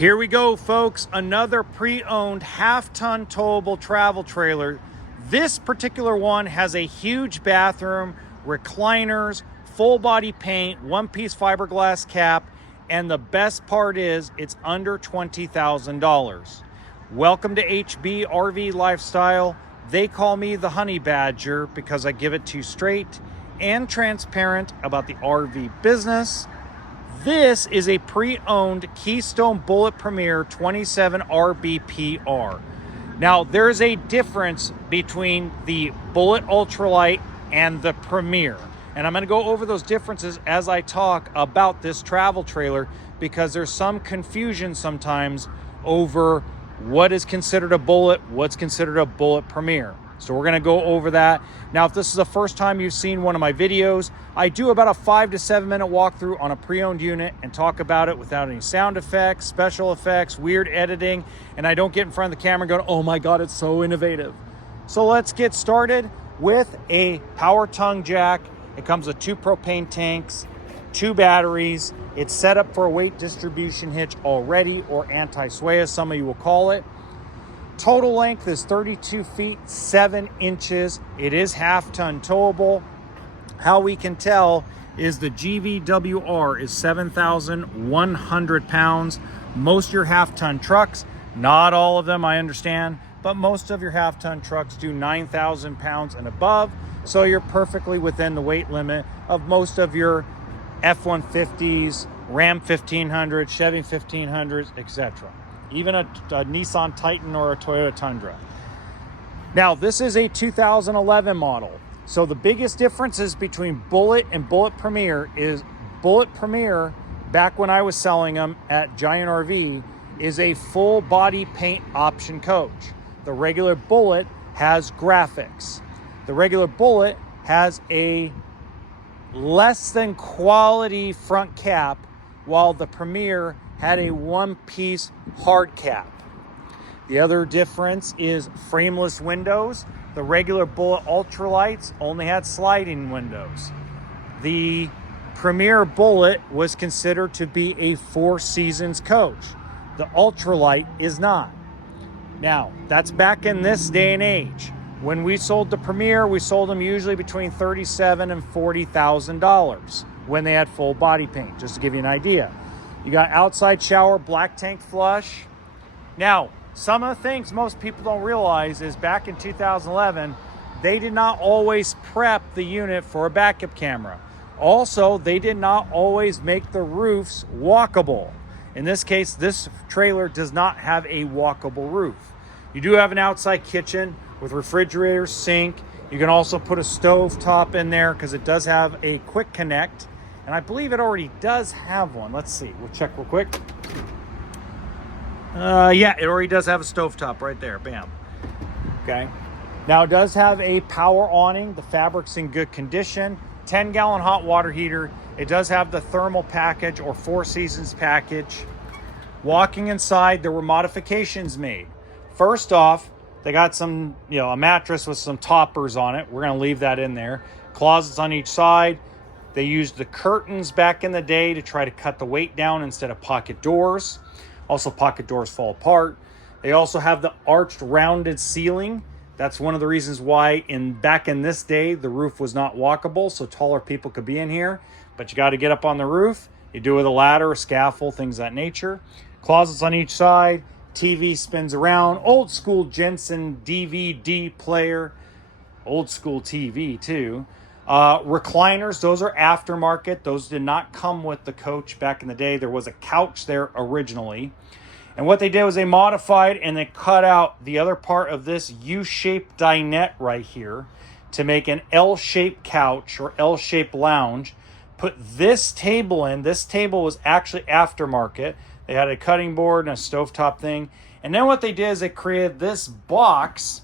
Here we go, folks. Another pre-owned half-ton towable travel trailer. This particular one has a huge bathroom, recliners, full body paint, one-piece fiberglass cap, and the best part is it's under $20,000. Welcome to HB RV Lifestyle. They call me the Honey Badger because I give it to you straight and transparent about the RV business. This is a pre-owned Keystone Bullet Premier 27 RBPR. Now, there's a difference between the Bullet Ultralight and the Premier. And I'm going to go over those differences as I talk about this travel trailer because there's some confusion sometimes over what is considered a Bullet, what's considered a Bullet Premier. So we're going to go over that. Now, if this is the first time you've seen one of my videos, I do about a 5 to 7 minute walkthrough on a pre-owned unit and talk about it without any sound effects, special effects, weird editing, and I don't get in front of the camera going, oh my God, it's so innovative. So let's get started with a power tongue jack. It comes with 2 propane tanks, 2 batteries. It's set up for a weight distribution hitch already, or anti-sway as some of you will call it. Total length is 32 feet, 7 inches. It is half-ton towable. How we can tell is the GVWR is 7,100 pounds. Most of your half-ton trucks, not all of them, I understand, but most of your half-ton trucks do 9,000 pounds and above. So you're perfectly within the weight limit of most of your F-150s, Ram 1500, Chevy 1500s, etc. Even a Nissan Titan or a Toyota Tundra. Now, this is a 2011 model. So the biggest differences between Bullet and Bullet Premier is Bullet Premier, back when I was selling them at Giant RV, is a full body paint option coach. The regular Bullet has graphics. The regular Bullet has a less than quality front cap, while the Premier had a one-piece hard cap. The other difference is frameless windows. The regular Bullet Ultralights only had sliding windows. The Premier Bullet was considered to be a 4 seasons coach. The Ultralight is not. Now, that's back in this day and age. When we sold the Premier, we sold them usually between $37,000 and $40,000 when they had full body paint, just to give you an idea. You got outside shower, black tank flush. Now, some of the things most people don't realize is back in 2011, they did not always prep the unit for a backup camera. Also, they did not always make the roofs walkable. In this case, this trailer does not have a walkable roof. You do have an outside kitchen with refrigerator, sink. You can also put a stove top in there because it does have a quick connect. And I believe it already does have one. Let's see. We'll check real quick. Yeah, it already does have a stovetop right there. Bam. Okay. Now, it does have a power awning. The fabric's in good condition. 10-gallon hot water heater. It does have the thermal package or 4 seasons package. Walking inside, there were modifications made. First off, they got some, a mattress with some toppers on it. We're going to leave that in there. Closets on each side. They used the curtains back in the day to try to cut the weight down instead of pocket doors. Also, pocket doors fall apart. They also have the arched rounded ceiling. That's one of the reasons why back in this day, the roof was not walkable, so taller people could be in here. But you got to get up on the roof. You do it with a ladder, a scaffold, things of that nature. Closets on each side. TV spins around. Old school Jensen DVD player. Old school TV too. Recliners, those are aftermarket. Those did not come with the coach back in the day. There was a couch there originally. And what they did was they modified and they cut out the other part of this U-shaped dinette right here to make an L-shaped couch or L-shaped lounge. Put this table in. This table was actually aftermarket. They had a cutting board and a stovetop thing. And then what they did is they created this box.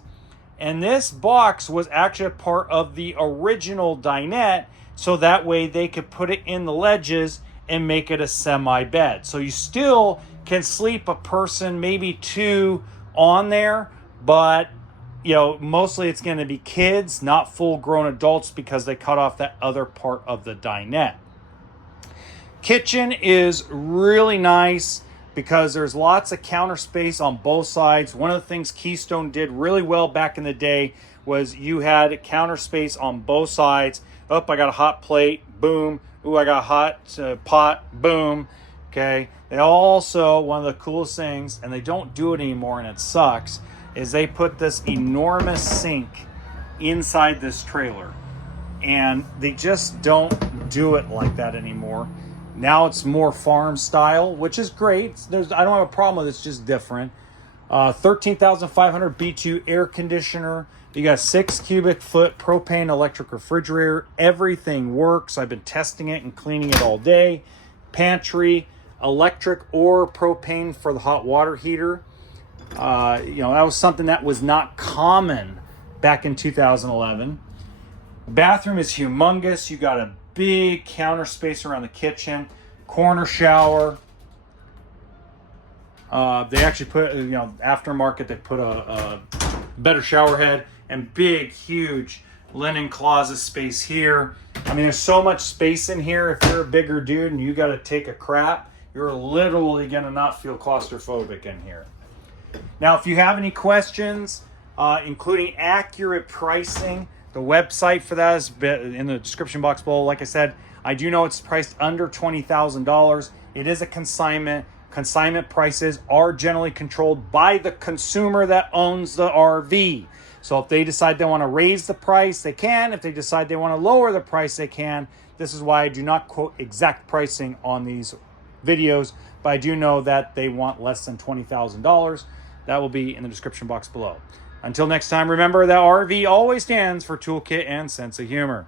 And this box was actually a part of the original dinette, so that way they could put it in the ledges and make it a semi-bed. So you still can sleep a person, maybe 2 on there, but mostly it's going to be kids, not full-grown adults, because they cut off that other part of the dinette. Kitchen is really nice. because there's lots of counter space on both sides. One of the things Keystone did really well back in the day was you had counter space on both sides. Oh, I got a hot plate, boom. Ooh, I got a hot pot, boom. Okay. They also, one of the coolest things, and they don't do it anymore and it sucks, is they put this enormous sink inside this trailer. And they just don't do it like that anymore. Now it's more farm style, which is great. I don't have a problem with it. It's just different. 13,500 B2 air conditioner. You got 6 cubic foot propane electric refrigerator. Everything works. I've been testing it and cleaning it all day. Pantry, electric or propane for the hot water heater. That was something that was not common back in 2011. Bathroom is humongous. You got a big counter space around the kitchen, corner shower. They actually put, aftermarket, they put a better shower head and big, huge linen closet space here. I mean, there's so much space in here. If you're a bigger dude and you got to take a crap, you're literally going to not feel claustrophobic in here. Now, if you have any questions, including accurate pricing, the website for that is in the description box below. Like I said, I do know it's priced under $20,000. It is a consignment. Consignment prices are generally controlled by the consumer that owns the RV. So if they decide they want to raise the price, they can. If they decide they want to lower the price, they can. This is why I do not quote exact pricing on these videos, but I do know that they want less than $20,000. That will be in the description box below. Until next time, remember that RV always stands for toolkit and sense of humor.